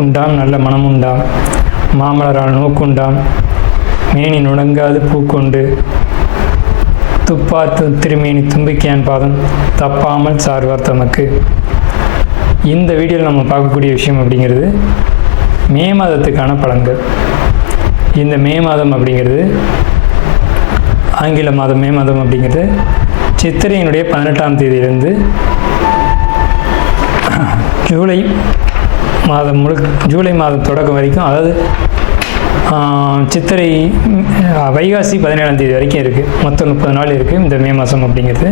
நாக்குண்டாம் நல்ல மனமுண்டாம், மாமலரால் நோக்குண்டாம், மேனி நுடங்காது பூக்கொண்டு, துப்பாத்து திருமேனி தும்பிக்கையான் பாதம் தப்பாமல் சார்வார் தமக்கு. இந்த வீடியோவில் நம்ம பார்க்கக்கூடிய விஷயம் அப்படிங்கிறது மே மாதத்துக்கான பலன்கள். இந்த மே மாதம் அப்படிங்கிறது ஆங்கில மாதம். மே மாதம் அப்படிங்கிறது சித்திரையினுடைய 18ஆம் தேதியிலிருந்து ஜூலை மாதம் ஜூலை மாதம் தொடக்கம் வரைக்கும், அதாவது சித்திரை வைகாசி 17ஆம் தேதி வரைக்கும் இருக்குது. மொத்தம் 30 நாள் இருக்குது இந்த மே மாதம் அப்படிங்கிறது.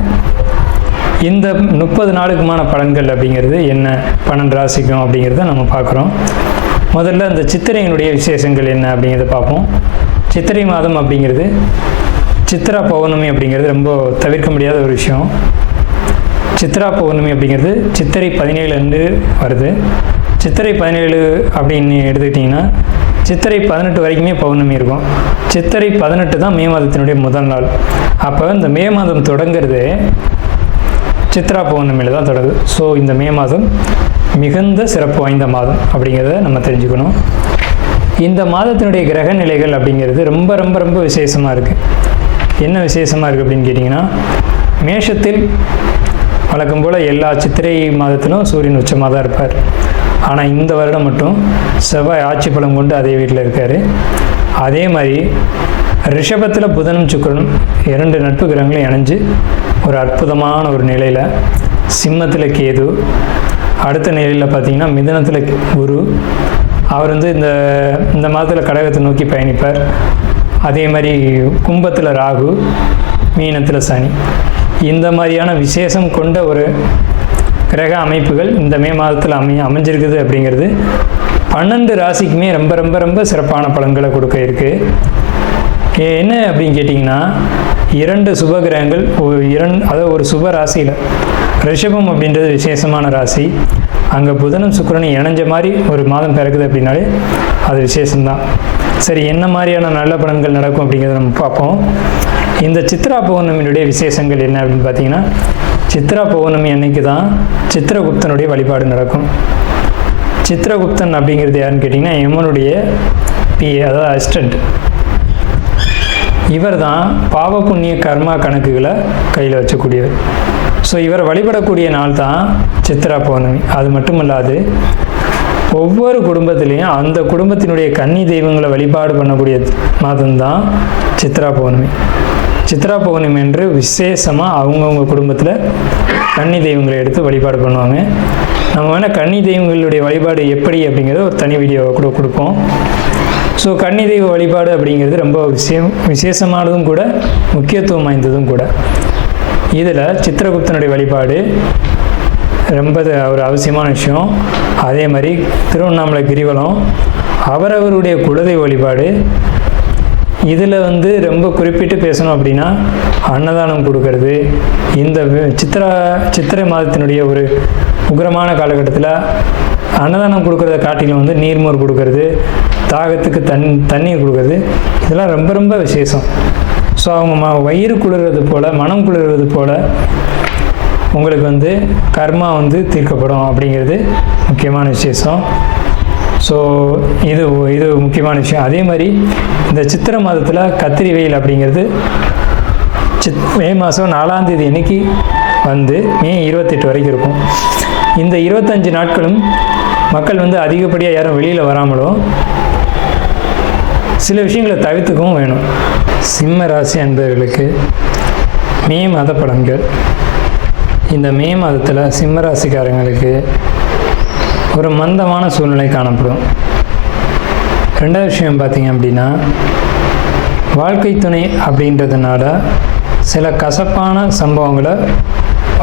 இந்த 30 நாளுக்குமான பலன்கள் அப்படிங்கிறது என்ன, 12 ராசிக்கும் அப்படிங்கிறத நம்ம பார்க்குறோம். முதல்ல இந்த சித்திரையினுடைய விசேஷங்கள் என்ன அப்படிங்கிறத பார்ப்போம். சித்திரை மாதம் அப்படிங்கிறது சித்ரா பௌர்ணமி அப்படிங்கிறது ரொம்ப தவிர்க்க முடியாத ஒரு விஷயம். சித்ரா பௌர்ணமி அப்படிங்கிறது சித்திரை 17 அன்று வருது. சித்திரை 17 அப்படின்னு எடுத்துக்கிட்டிங்கன்னா சித்திரை 18 வரைக்குமே பௌர்ணமி இருக்கும். சித்திரை 18 தான் மே மாதத்தினுடைய முதல் நாள். அப்போ இந்த மே மாதம் தொடங்கிறது சித்ரா பௌர்ணமியில் தான் தொடங்குது. ஸோ இந்த மே மாதம் மிகுந்த சிறப்பு வாய்ந்த மாதம் அப்படிங்கிறத நம்ம தெரிஞ்சுக்கணும். இந்த மாதத்தினுடைய கிரக நிலைகள் அப்படிங்கிறது ரொம்ப ரொம்ப ரொம்ப விசேஷமாக இருக்குது. என்ன விசேஷமாக இருக்குது அப்படின்னு கேட்டிங்கன்னா, மேஷத்தில் வழக்கம் போல் எல்லா சித்திரை மாதத்திலும் சூரியன் உச்சமாக தான் இருப்பார். ஆனால் இந்த வருடம் மட்டும் செவ்வாய் ஆட்சி பலம் கொண்டு அதே வீட்டில் இருக்கார். அதே மாதிரி ரிஷபத்தில் புதனும் சுக்கிரனும் 2 நட்பு கிரகங்களும் இணைஞ்சு ஒரு அற்புதமான ஒரு நிலையில், சிம்மத்தில் கேது, அடுத்த நிலையில் பார்த்திங்கன்னா மிதுனத்தில் குரு, அவர் இந்த மாதத்தில் கடகத்தை நோக்கி பயணிப்பார். அதே மாதிரி கும்பத்தில் ராகு, மீனத்தில் சனி. இந்த மாதிரியான விசேஷம் கொண்ட ஒரு கிரக அமைப்புகள் இந்த மே மாதத்தில் அமைஞ்சிருக்குது அப்படிங்கிறது 12 ராசிக்குமே ரொம்ப ரொம்ப ரொம்ப சிறப்பான பலன்களை கொடுக்க இருக்குது. என்ன அப்படின்னு கேட்டிங்கன்னா, 2 சுப கிரகங்கள் அதாவது ஒரு சுப ராசியில், ரிஷபம் அப்படின்றது விசேஷமான ராசி, அங்கே புதனும் சுக்கிரனும் இணைஞ்ச மாதிரி ஒரு மாதம் பிறக்குது அப்படின்னாலே அது விசேஷம்தான். சரி, என்ன மாதிரியான நல்ல பலன்கள் நடக்கும் அப்படிங்கிறத நம்ம பார்ப்போம். இந்த சித்ரா பௌர்ணமியினுடைய விசேஷங்கள் என்ன அப்படின்னு பார்த்தீங்கன்னா, சித்ரா பௌர்ணமி அன்னைக்கு தான் சித்திரகுப்தனுடைய வழிபாடு நடக்கும். சித்திரகுப்தன் அப்படிங்கிறது யாருன்னு கேட்டிங்கன்னா, யமனுடைய பிஏ, அதாவது அசிஸ்டண்ட். இவர் தான் பாவ புண்ணிய கர்மா கணக்குகளை கையில் வச்சக்கூடியவர். ஸோ இவரை வழிபடக்கூடிய நாள் தான் சித்ரா பௌர்ணமி. அது மட்டும் இல்லாது ஒவ்வொரு குடும்பத்திலையும் அந்த குடும்பத்தினுடைய கன்னி தெய்வங்களை வழிபாடு பண்ணக்கூடிய மாதம்தான் சித்ரா பௌர்ணமி. சித்ரா பௌர்ணமி என்று விசேஷமாக அவங்கவுங்க குடும்பத்தில் கன்னி தெய்வங்களை எடுத்து வழிபாடு பண்ணுவாங்க. நம்ம வேணால் கன்னி தெய்வங்களுடைய வழிபாடு எப்படி அப்படிங்கிறத ஒரு தனி வீடியோவை கூட கொடுப்போம். ஸோ கன்னி தெய்வ வழிபாடு அப்படிங்கிறது ரொம்ப விசேஷமானதும் கூட, முக்கியத்துவம் வாய்ந்ததும் கூட. இதில் சித்திரகுப்தனுடைய வழிபாடு ரொம்ப ஒரு அவசியமான விஷயம். அதே மாதிரி திருவண்ணாமலை கிரிவலம், அவரவருடைய குலதெய்வ வழிபாடு. இதில் ரொம்ப குறிப்பிட்டு பேசணும் அப்படின்னா அன்னதானம் கொடுக்கறது. இந்த சித்திரை மாதத்தினுடைய ஒரு உக்கிரமான காலகட்டத்தில் அன்னதானம் கொடுக்கறத காட்டிலும் நீர்மோர் கொடுக்கறது, தாகத்துக்கு தண்ணீர் கொடுக்கறது, இதெல்லாம் ரொம்ப ரொம்ப விசேஷம். ஸோ அவங்க வயிறு குளிர்றது போல், மனம் குளிர்றது போல் உங்களுக்கு கர்மா தீர்க்கப்படும் அப்படிங்கிறது முக்கியமான விசேஷம். ஸோ இது முக்கியமான விஷயம். அதே மாதிரி இந்த சித்திரை மாதத்தில் கத்திரி வெயில் அப்படிங்கிறது மே மாதம் 4ஆம் தேதி அன்னைக்கு மே 28 வரைக்கும் இருக்கும். இந்த 25 நாட்களும் மக்கள் அதிகப்படியாக யாரும் வெளியில் வராமலும் சில விஷயங்களை தவிர்த்துக்கவும் வேணும். சிம்ம ராசி அன்பர்களுக்கு மே மாத பலன்கள். இந்த மே மாதத்தில் சிம்ம ராசிக்காரங்களுக்கு ஒரு மந்தமான சூழ்நிலை காணப்படும். 2வது விஷயம் பார்த்திங்க அப்படின்னா, வாழ்க்கை துணை அப்படின்றதுனால சில கசப்பான சம்பவங்களை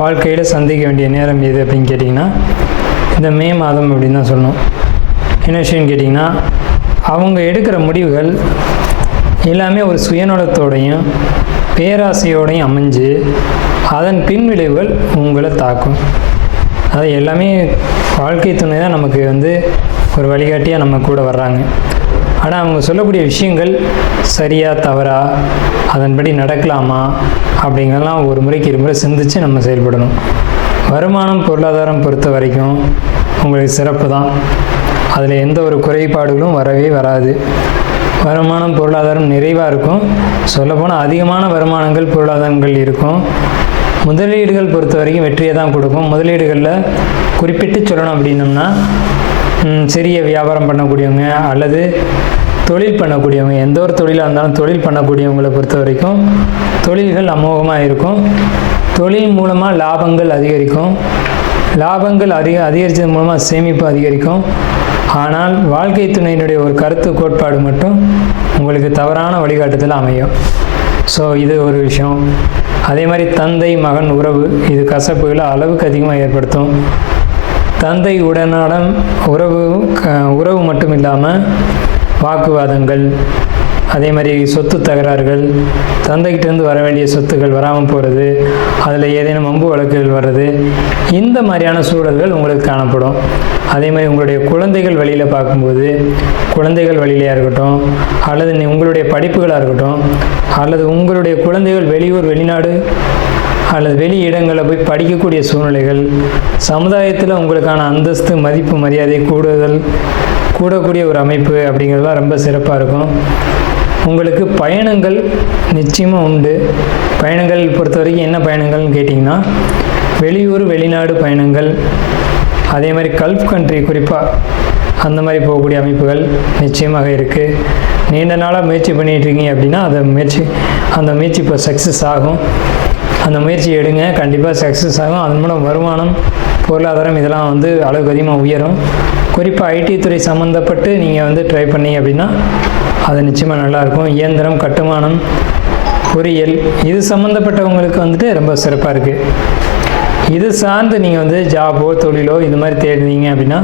வாழ்க்கையில் சந்திக்க வேண்டிய நேரம் எது அப்படின்னு கேட்டிங்கன்னா இந்த மே மாதம் அப்படின்னு தான் சொல்லணும். என்ன விஷயம்னு கேட்டிங்கன்னா, அவங்க எடுக்கிற முடிவுகள் எல்லாமே ஒரு சுயநலத்தோடையும் பேராசையோடையும் அமைஞ்சு அதன் பின்விளைவுகள் உங்களை தாக்கும். அது எல்லாமே வாழ்க்கை துணை தான் நமக்கு ஒரு வழிகாட்டியாக நம்ம கூட வர்றாங்க. ஆனால் அவங்க சொல்லக்கூடிய விஷயங்கள் சரியா தவறா, அதன்படி நடக்கலாமா அப்படிங்கிறதெல்லாம் ஒரு முறைக்கு இருமுறை சிந்தித்து நம்ம செயல்படணும். வருமானம் பொருளாதாரம் பொறுத்த வரைக்கும் உங்களுக்கு சிறப்பு தான். அதில் எந்த ஒரு குறைபாடுகளும் வரவே வராது. வருமானம் பொருளாதாரம் நிறைவாக இருக்கும். சொல்லப்போனால் அதிகமான வருமானங்கள் பொருளாதாரங்கள் இருக்கும். முதலீடுகள் பொறுத்த வரைக்கும் வெற்றியை தான் கொடுக்கும். முதலீடுகளில் குறிப்பிட்டு சொல்லணும் அப்படின்னம்னா சிறிய வியாபாரம் பண்ணக்கூடியவங்க அல்லது தொழில் பண்ணக்கூடியவங்க, எந்த ஒரு தொழிலாக இருந்தாலும் தொழில் பண்ணக்கூடியவங்களை பொறுத்த வரைக்கும் தொழில்கள் அமோகமாக இருக்கும். தொழில் மூலமாக லாபங்கள் அதிகரிக்கும். லாபங்கள் அதிகரித்தது மூலமாக சேமிப்பு அதிகரிக்கும். ஆனால் வாழ்க்கை துணையினுடைய ஒரு கருத்து கோட்பாடு மட்டும் உங்களுக்கு தவறான வழிகாட்டுதல் அமையும். ஸோ இது ஒரு விஷயம். அதே மாதிரி தந்தை மகன் உறவு, இது கசப்புகளை அளவுக்கு அதிகமாக ஏற்படுத்தும். தந்தை உடனான உறவு மட்டும் இல்லாமல் வாக்குவாதங்கள், அதே மாதிரி சொத்து தகராறுகள், தந்தைக்கிட்டேருந்து வர வேண்டிய சொத்துக்கள் வராமல் போகிறது, அதில் ஏதேனும் வம்பு வழக்குகள் வர்றது, இந்த மாதிரியான சூழல்கள் உங்களுக்கு காணப்படும். அதே மாதிரி உங்களுடைய குழந்தைகள் வழியில் பார்க்கும்போது, குழந்தைகள் வழியிலையாக இருக்கட்டும் அல்லது உங்களுடைய படிப்புகளாக இருக்கட்டும் அல்லது உங்களுடைய குழந்தைகள் வெளியூர் வெளிநாடு அல்லது வெளி இடங்களில் போய் படிக்கக்கூடிய சூழ்நிலைகள், சமுதாயத்தில் உங்களுக்கான அந்தஸ்து மதிப்பு மரியாதை கூடக்கூடிய ஒரு அமைப்பு அப்படிங்கிறதுலாம் ரொம்ப சிறப்பாக இருக்கும். உங்களுக்கு பயணங்கள் நிச்சயமாக உண்டு. பயணங்கள் பொறுத்த வரைக்கும் என்ன பயணங்கள்னு கேட்டிங்கன்னா, வெளியூர் வெளிநாடு பயணங்கள், அதே மாதிரி கல்ஃப் கண்ட்ரி குறிப்பாக அந்த மாதிரி போகக்கூடிய அமைப்புகள் நிச்சயமாக இருக்குது. நீண்ட நாளாக முயற்சி பண்ணிகிட்ருக்கீங்க அப்படின்னா அந்த முயற்சி இப்போ சக்ஸஸ் ஆகும். அந்த முயற்சி எடுங்க, கண்டிப்பாக சக்ஸஸ் ஆகும். அதன் மூலம் வருமானம் பொருளாதாரம் இதெல்லாம் அளவுக்கு அதிகமாக உயரும். குறிப்பாக ஐடி துறை சம்மந்தப்பட்டு நீங்கள் ட்ரை பண்ணீங்க அப்படின்னா அது நிச்சயமாக நல்லாயிருக்கும். இயந்திரம், கட்டுமானம், பொறியியல் இது சம்மந்தப்பட்டவங்களுக்கு ரொம்ப சிறப்பாக இருக்குது. இது சார்ந்து நீங்கள் ஜாபோ தொழிலோ இது மாதிரி தேடினீங்க அப்படின்னா,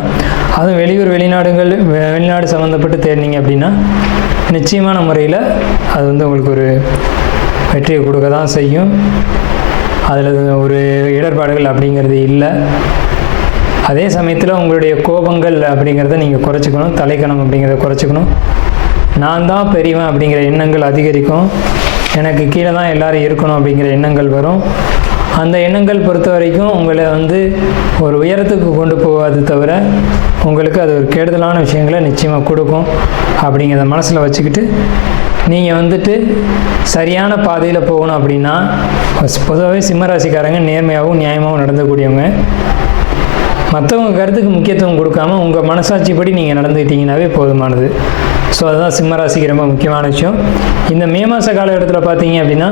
அதுவும் வெளியூர் வெளிநாடு சம்மந்தப்பட்டு தேடினீங்க அப்படின்னா நிச்சயமான முறையில் அது உங்களுக்கு ஒரு வெற்றியை கொடுக்க தான் செய்யும். அதில் ஒரு இடர்பாடுகள் அப்படிங்கிறது இல்லை. அதே சமயத்தில் உங்களுடைய கோபங்கள் அப்படிங்கிறத நீங்கள் குறைச்சிக்கணும். தலைக்கணம் அப்படிங்கிறத குறைச்சிக்கணும். நான் தான் பெரியவன் அப்படிங்கிற எண்ணங்கள் அதிகரிக்கும். எனக்கு கீழே தான் எல்லோரும் இருக்கணும் அப்படிங்கிற எண்ணங்கள் வரும். அந்த எண்ணங்கள் பொறுத்த வரைக்கும் உங்களை ஒரு உயரத்துக்கு கொண்டு போகாது தவிர உங்களுக்கு அது ஒரு கெடுதலான விஷயங்களை நிச்சயமாக கொடுக்கும். அப்படிங்கிறத மனசில் வச்சுக்கிட்டு நீங்கள் சரியான பாதையில் போகணும் அப்படின்னா, பொதுவாகவே சிம்மராசிக்காரங்க நேர்மையாகவும் நியாயமாகவும் நடந்தக்கூடியவங்க. மற்றவங்க கருத்துக்கு முக்கியத்துவம் கொடுக்காம உங்கள் மனசாட்சிப்படி நீங்கள் நடந்துக்கிட்டீங்கன்னாவே போதுமானது. ஸோ அதுதான் சிம்மராசிக்கு ரொம்ப முக்கியமான விஷயம். இந்த மே மாத காலகட்டத்தில் பார்த்தீங்க அப்படின்னா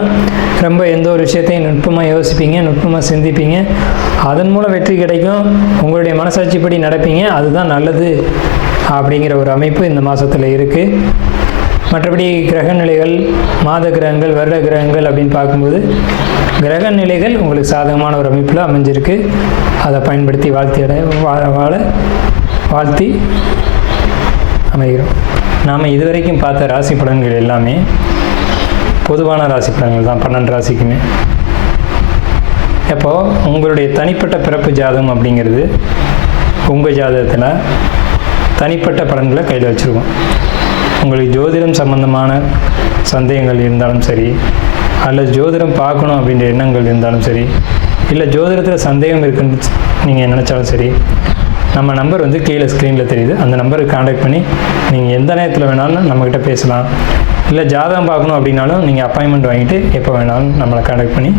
ரொம்ப எந்த ஒரு விஷயத்தையும் நுட்பமாக யோசிப்பீங்க, நுட்பமாக சிந்திப்பீங்க. அதன் மூலம் வெற்றி கிடைக்கும். உங்களுடைய மனசாட்சிப்படி நடப்பீங்க. அதுதான் நல்லது அப்படிங்கிற ஒரு அமைப்பு இந்த மாதத்தில் இருக்குது. மற்றபடி கிரக நிலைகள், மாத கிரகங்கள், வருட கிரகங்கள் அப்படின்னு பார்க்கும்போது கிரக நிலைகள் உங்களுக்கு சாதகமான ஒரு அமைப்பில் அமைஞ்சிருக்கு. அதை பயன்படுத்தி வாழ்த்தி அமைகிறோம். நாம் இதுவரைக்கும் பார்த்த ராசி பலன்கள் எல்லாமே பொதுவான ராசி பலன்கள் தான், 12 ராசிக்குமே. இப்போது உங்களுடைய தனிப்பட்ட பிறப்பு ஜாதகம் அப்படிங்கிறது உங்கள் ஜாதகத்தில் தனிப்பட்ட பலன்களை கையில் வச்சுருக்கோம். உங்களுக்கு ஜோதிடம் சம்பந்தமான சந்தேகங்கள் இருந்தாலும் சரி, அல்லது ஜோதிடம் பார்க்கணும் அப்படின்ற எண்ணங்கள் இருந்தாலும் சரி, இல்லை ஜோதிடத்தில் சந்தேகம் இருக்குன்னு நீங்கள் நினச்சாலும் சரி, நம்ம நம்பர் கீழே ஸ்க்ரீனில் தெரியுது. அந்த நம்பருக்கு கான்டாக்ட் பண்ணி நீங்கள் எந்த நேரத்தில் வேணாலும் நம்மக்கிட்ட பேசலாம். இல்லை ஜாதகம் பார்க்கணும் அப்படின்னாலும் நீங்கள் அப்பாயின்மெண்ட் வாங்கிட்டு எப்போ வேணாலும் நம்மளை கான்டாக்ட் பண்ணி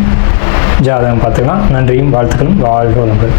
ஜாதகம் பார்த்துக்கலாம். நன்றியும் வாழ்த்துக்களும். வாழ்க வளமுடன்.